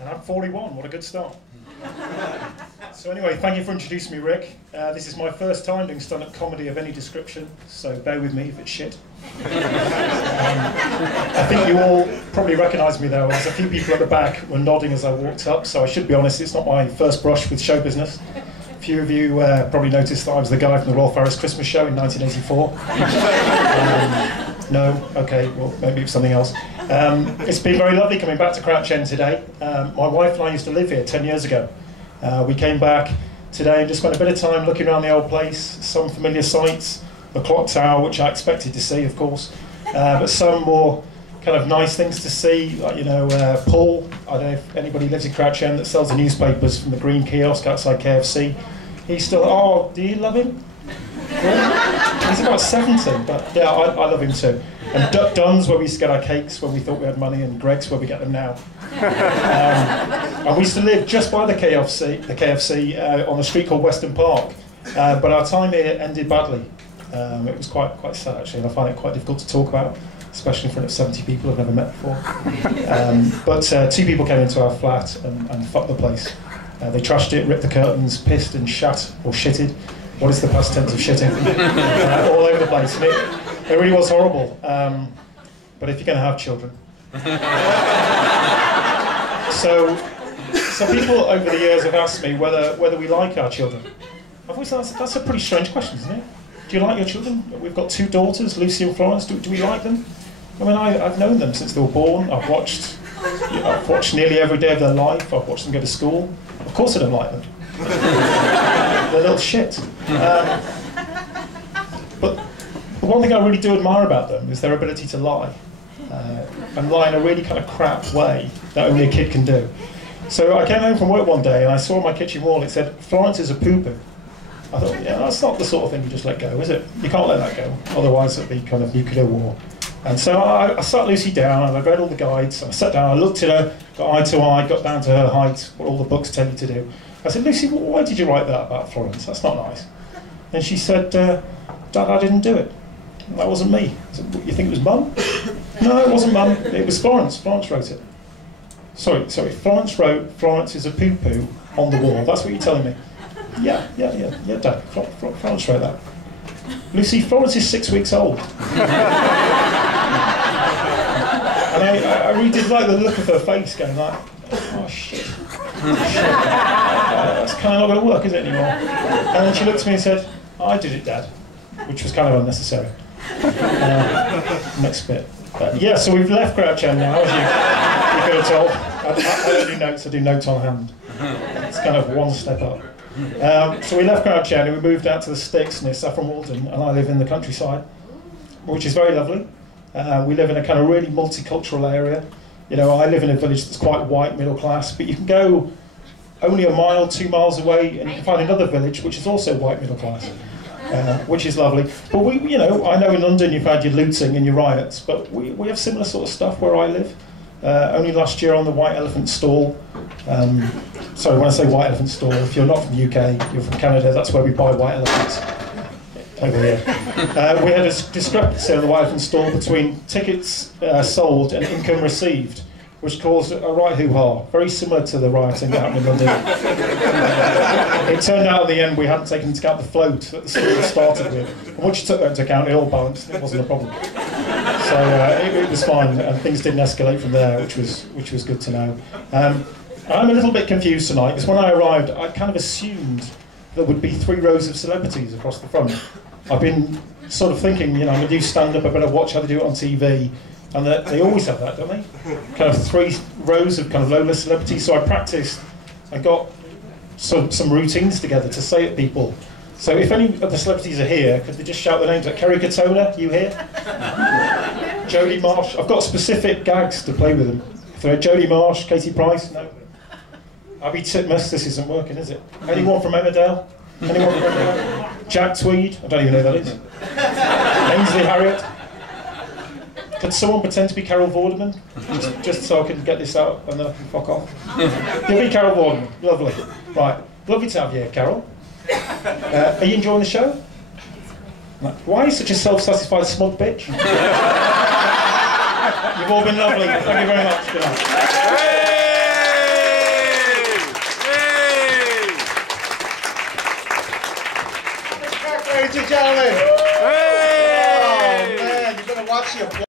And I'm 41, what a good start. So anyway, thank you for introducing me, Rick. This is my first time doing stand-up comedy of any description, so bear with me if it's shit. I think you all probably recognise me though, as a few people at the back were nodding as I walked up, so I should be honest, it's not my first brush with show business. A few of you probably noticed that I was the guy from the Royal Ferris Christmas show in 1984. No? Okay, well, maybe it's something else. It's been very lovely coming back to Crouch End today. My wife and I used to live here 10 years ago. We came back today and just spent a bit of time looking around the old place, some familiar sights, the clock tower, which I expected to see, of course, but some more kind of nice things to see, like, you know, Paul, I don't know if anybody lives in Crouch End that sells the newspapers from the green kiosk outside KFC. He's still, oh, do you love him? Yeah. He's about 70, but yeah, I love him too. And Dunn's where we used to get our cakes when we thought we had money, and Greg's where we get them now. And we used to live just by the KFC on a street called Weston Park. But our time here ended badly. It was quite sad actually, and I find it quite difficult to talk about, especially in front of 70 people I've never met before. But two people came into our flat and fucked the place. They trashed it, ripped the curtains, pissed and shat, or shitted. What is the past tense of shitting? All over the place. And it really was horrible. But if you're going to have children. So people over the years have asked me whether we like our children. I've always thought that's a pretty strange question, isn't it? Do you like your children? We've got two daughters, Lucy and Florence. Do we like them? I mean, I've known them since they were born. I've watched nearly every day of their life. I've watched them go to school. Of course I don't like them. They're little shit. But one thing I really do admire about them is their ability to lie. And lie in a really kind of crap way that only a kid can do. So I came home from work one day and I saw on my kitchen wall it said, "Florence is a poo-poo." I thought, yeah, that's not the sort of thing you just let go, is it? You can't let that go, otherwise it'd be kind of nuclear war. And so I sat Lucy down and I read all the guides, and I sat down, I looked at her, got eye to eye, got down to her height, what all the books tell you to do. I said, "Lucy, why did you write that about Florence? That's not nice." And she said, "Dad, I didn't do it. That wasn't me." I said, "You think it was Mum?" "No, it wasn't Mum, it was Florence. Florence wrote it." Sorry, Florence wrote, "Florence is a poo-poo" on the wall. That's what you're telling me? Yeah, Dad, Florence wrote that. "Lucy, Florence is 6 weeks old." And I really did like the look of her face going like, "Oh shit. That's kind of not going to work, is it, anymore?" And then she looked at me and said, "I did it, Dad," which was kind of unnecessary. Next bit. Yeah, so we've left Crouch End now, as you could have told. I don't do notes, I do notes on hand. It's kind of one step up. So we left Crouch End and we moved out to the sticks near Saffron Walden, and I live in the countryside, which is very lovely. We live in a kind of really multicultural area. You know, I live in a village that's quite white, middle class, but you can go only a mile, 2 miles away, and you can find another village which is also white, middle class, which is lovely. But I know in London you've had your looting and your riots, but we have similar sort of stuff where I live. Only last year on the White Elephant Stall, sorry, when I say White Elephant Stall, if you're not from the UK, you're from Canada, that's where we buy white elephants. Over here. We had a discrepancy on the White Elephant Stall between tickets sold and income received, which caused a right hoo-ha, very similar to the rioting that happened in London. It turned out at the end we hadn't taken into account the float that the school started with. And once you took that into account, it all balanced, it wasn't a problem. So it was fine, and things didn't escalate from there, which was good to know. I'm a little bit confused tonight, because when I arrived, I kind of assumed there would be 3 rows of celebrities across the front. I've been sort of thinking, you know, I'm going to do stand-up, I better watch how they do it on TV, and they always have that, don't they? Kind of 3 rows of kind of low-list celebrities, so I practiced and got some routines together to say at people. So if any of the celebrities are here, could they just shout their names? Like Kerry Katona, you here? Jodie Marsh, I've got specific gags to play with them. If they're Jodie Marsh, Katie Price, no. Abby Titmus, this isn't working, is it? Anyone from Emmerdale? Anyone from Emmerdale? Jack Tweed, I don't even know who that is. Ainsley Harriott. Could someone pretend to be Carol Vorderman? Just so I can get this out and then I can fuck off. You'll be Carol Vorderman, lovely. Right, lovely to have you here, Carol. Are you enjoying the show? Why are you such a self-satisfied smug bitch? You've all been lovely, thank you very much. Good night. ladies and gentlemen. Hey! Oh man, you're gonna watch the applause.